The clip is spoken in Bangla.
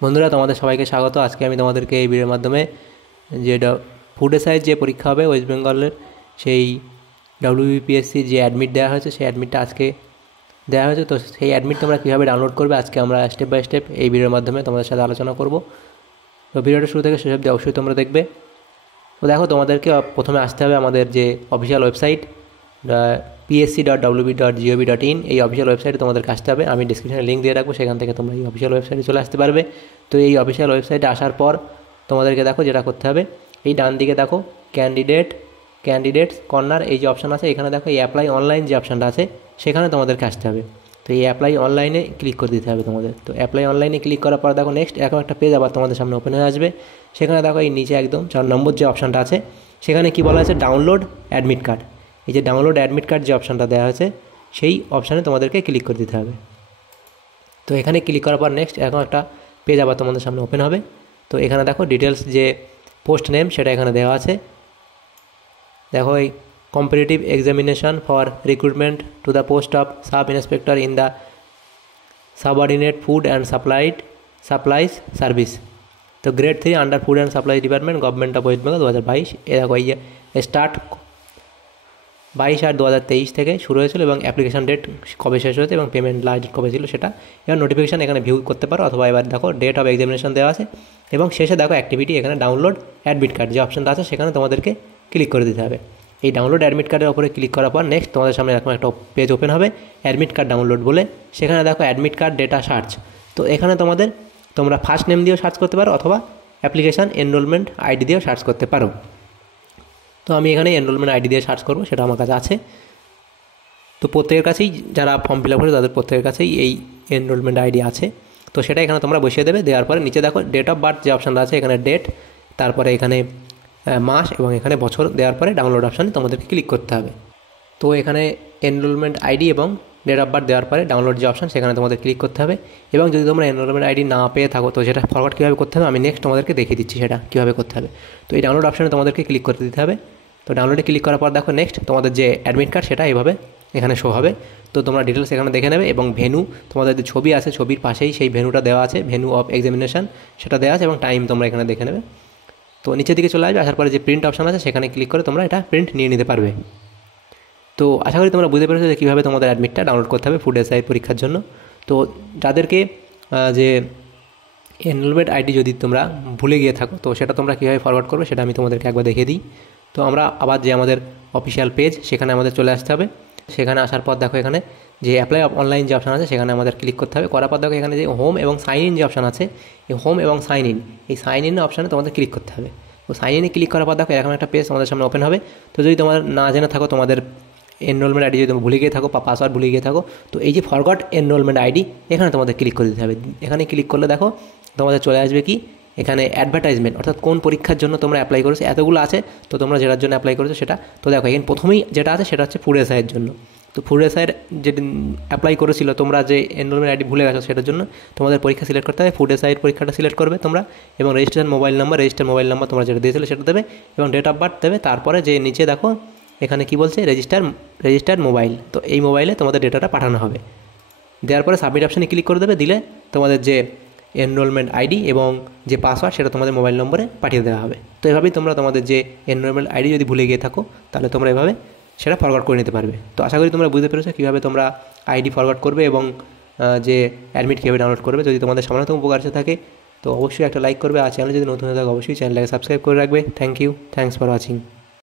বন্ধুরা, তোমাদের সবাইকে স্বাগত। আজকে আমি তোমাদেরকে এই ভিডিওর মাধ্যমে যেটা ফুড এসআই যে পরীক্ষা হবে ওয়েস্ট বেঙ্গলের, সেই ডব্লিউবিপিএসসি যে অ্যাডমিট দেওয়া হয়েছে সেই অ্যাডমিটটা আজকে দেওয়া হয়েছে। তো সেই অ্যাডমিট তোমরা কীভাবে ডাউনলোড করবে আজকে আমরা স্টেপ বাই স্টেপ এই ভিডিওর মাধ্যমে তোমাদের সাথে আলোচনা করব। তো ভিডিওটা শুরু থেকে শেষ অবধি অবশ্যই তোমরা দেখবে। তো দেখো, তোমাদেরকে প্রথমে আসতে হবে আমাদের যে অফিসিয়াল ওয়েবসাইট psc.wb.gov.in, এই অফিসিয়াল ওয়েবসাইটে তোমাদেরকে আসতে হবে। আমি ডিসক্রিপশনে লিঙ্ক দিয়ে রাখবো, সেখান থেকে তোমরা এই অফিসিয়াল ওয়েবসাইটে চলে আসতে পারবে। তো এই অফিসিয়াল ওয়েবসাইটে আসার পর তোমাদেরকে দেখো যেটা করতে হবে, এই ডান দিকে দেখো ক্যান্ডিডেটস কর্নার এই যে অপশান আছে, এখানে দেখো এই অ্যাপ্লাই অনলাইন যে অপশানটা আছে সেখানে তোমাদেরকে আসতে হবে। তো এই অ্যাপ্লাই অনলাইনে ক্লিক করে দিতে হবে তোমাদের। তো অ্যাপ্লাই অনলাইনে ক্লিক করার পর দেখো নেক্সট এরকম একটা পেজ আবার তোমাদের সামনে ওপেন হয়ে আসবে। সেখানে দেখো এই নিচে একদম 4 নম্বর যে অপশানটা আছে সেখানে কি বলা আছে, ডাউনলোড অ্যাডমিট কার্ড। এই যে ডাউনলোড অ্যাডমিট কার্ড যে অপশানটা দেওয়া হয়েছে সেই অপশানে তোমাদেরকে ক্লিক করে দিতে হবে। তো এখানে ক্লিক করার পর নেক্সট এরকম একটা পেজ আবার তোমাদের সামনে ওপেন হবে। তো এখানে দেখো ডিটেলস যে পোস্ট নেম সেটা এখানে দেওয়া আছে। দেখো এই competitive examination for recruitment to the post of sub inspector in the subordinate food and supplies service. তো grade 3 under food and supply department, government of West Bengal 2022। এ দেখো এই যে স্টার্ট 22/8/2023 থেকে শুরু হয়েছিল এবং অ্যাপ্লিকেশন ডেট কবে শেষ হয়েছে এবং পেমেন্ট লাস্ট ডেট কবে ছিল সেটা এবার নোটিফিকেশান এখানে ভিউ করতে পারো। অথবা এবার দেখো ডেট অফ এক্সামিনেশন দেওয়া আছে এবং শেষে দেখো অ্যাক্টিভিটি, এখানে ডাউনলোড অ্যাডমিট কার্ড যে অপশনটা আছে সেখানে তোমাদেরকে ক্লিক করে দিতে হবে। এই ডাউনলোড অ্যাডমিট কার্ডের উপরে ক্লিক করার পর নেক্সট তোমাদের সামনে এরকম একটা পেজ ওপেন হবে অ্যাডমিট কার্ড ডাউনলোড বলে। সেখানে দেখো অ্যাডমিট কার্ড ডেটা সার্চ। তো এখানে তোমরা ফার্স্ট নেম দিয়েও সার্চ করতে পারো অথবা অ্যাপ্লিকেশান এনরোলমেন্ট আইডি দিয়েও সার্চ করতে পারো। তো আমি এখানে এনরোলমেন্ট আইডি দিয়ে সার্চ করবো, সেটা আমার কাছে আছে। তো প্রত্যেকের কাছেই যারা ফর্ম ফিল আপ করে তাদের প্রত্যেকের কাছেই এই এনরোলমেন্ট আইডি আছে। তো সেটা এখানে তোমরা বসিয়ে দেবে। দেওয়ার পরে নিচে দেখো ডেট অফ বার্থ যে অপশানটা আছে, এখানে ডেট, তারপরে এখানে মাস এবং এখানে বছর দেওয়ার পরে ডাউনলোড অপশানে তোমাদেরকে ক্লিক করতে হবে। তো এখানে এনরোলমেন্ট আইডি এবং ডেট অফ বার্থ দেওয়ার পরে ডাউনলোড যে অপশান সেখানে তোমাদের ক্লিক করতে হবে। এবং যদি তোমরা এনরোলমেন্ট আইডি না পেয়ে থাকো তো সেটা ফরওয়ার্ড কীভাবে করতে হবে আমি নেক্সট তোমাদেরকে দেখিয়ে দিচ্ছি সেটা কীভাবে করতে হবে। তো এই ডাউনলোড অপশানে তোমাদেরকে ক্লিক করতে দিতে হবে। তো ডাউনলোডে ক্লিক করার পর দেখো নেক্সট তোমাদের যে অ্যাডমিট কার্ড সেটা এইভাবে এখানে শো হবে। তো তোমরা ডিটেলস এখানে দেখে নেবে এবং ভেন্যু, তোমাদের যে ছবি আছে ছবির পাশেই সেই ভেন্যুটা দেওয়া আছে, ভেন্যু অফ এক্সামিনেশন সেটা দেওয়া আছে এবং টাইম তোমরা এখানে দেখে নেবে। তো নিচের দিকে চলে আসবে, আসার পরে যে প্রিন্ট অপশান আছে সেখানে ক্লিক করে তোমরা এটা প্রিন্ট নিয়ে নিতে পারবে। তো আশা করি তোমরা বুঝতে পেরেছো যে কীভাবে তোমাদের অ্যাডমিটটা ডাউনলোড করতে হবে ফুড এসআই পরীক্ষার জন্য। তো যাদেরকে যে এনরোলমেন্ট আইডি যদি তোমরা ভুলে গিয়ে থাকো তো সেটা তোমরা কীভাবে ফরওয়ার্ড করবে সেটা আমি তোমাদেরকে একবার দেখিয়ে দিই। তো আমরা আবার যে আমাদের অফিসিয়াল পেজ সেখানে আমাদের চলে আসতে হবে। সেখানে আসার পর দেখো এখানে যে অ্যাপ্লাই অনলাইন যে অপশান আছে সেখানে আমাদের ক্লিক করতে হবে। করার পর দেখো এখানে যে হোম এবং সাইন ইন যে অপশান আছে, এই হোম এবং সাইন ইন, এই সাইন ইন অপশানে তোমাদের ক্লিক করতে হবে। তো সাইন ইনে ক্লিক করার পর দেখো এরকম একটা পেজ তোমাদের সামনে ওপেন হবে। তো যদি তোমার না জেনে থাকো তোমাদের এনরোলমেন্ট আইডি যদি তুমি ভুলে গিয়ে থাকো বা পাসওয়ার্ড ভুলে গিয়ে থাকো তো এই যে ফরগট এনরোলমেন্ট আইডি এখানে তোমাদের ক্লিক করে দিতে হবে। এখানে ক্লিক করলে দেখো তোমাদের চলে আসবে কি, এখানে অ্যাডভার্টাইজমেন্ট, অর্থাৎ কোন পরীক্ষার জন্য তোমরা অ্যাপ্লাই করেছো এতগুলো আছে। তো তোমরা যেটার জন্য অ্যাপ্লাই করেছো সেটা তো দেখো এখানে প্রথমেই যেটা আছে সেটা হচ্ছে ফুড এসআইয়ের জন্য। তো ফুড এসআইয়ের যেটা অ্যাপ্লাই করেছিল তোমরা যে এনরোলমেন্ট আইডি ভুলে গেছো সেটার জন্য তোমাদের পরীক্ষা সিলেক্ট করতে হবে। ফুড এসআইয়ের পরীক্ষাটা সিলেক্ট করবে তোমরা এবং রেজিস্টার মোবাইল নাম্বার তোমরা যেটা দিয়েছিলে সেটা দেবে এবং ডেট অফ বার্থ দেবে। তারপরে যে নিচে দেখো এখানে কি বলছে, রেজিস্টার মোবাইল। তো এই মোবাইলে তোমাদের ডেটাটা পাঠানো হবে। দেওয়ার পরে সাবমিট অপশানে ক্লিক করে দেবে। দিলে তোমাদের যে এনরোলমেন্ট আইডি এবং যে পাসওয়ার্ড সেটা তোমাদের মোবাইল নম্বরে পাঠিয়ে দেওয়া হবে। তো এভাবেই তোমরা তোমাদের যে এনরোলমেন্ট আইডি যদি ভুলে গিয়ে থাকো তাহলে তোমরা এভাবে সেটা ফরওয়ার্ড করে নিতে পারবে। তো আশা করি তোমরা বুঝতে পেরেছো কীভাবে তোমরা আইডি ফরওয়ার্ড করবে এবং যে অ্যাডমিট কীভাবে ডাউনলোড করবে। যদি তোমাদের সামান্যতম উপকার থাকে তো অবশ্যই একটা লাইক করবে। আর চ্যানেল যদি নতুন হয়ে থাকে অবশ্যই চ্যানেলটাকে সাবস্ক্রাইব করে রাখবে। Thanks for watching.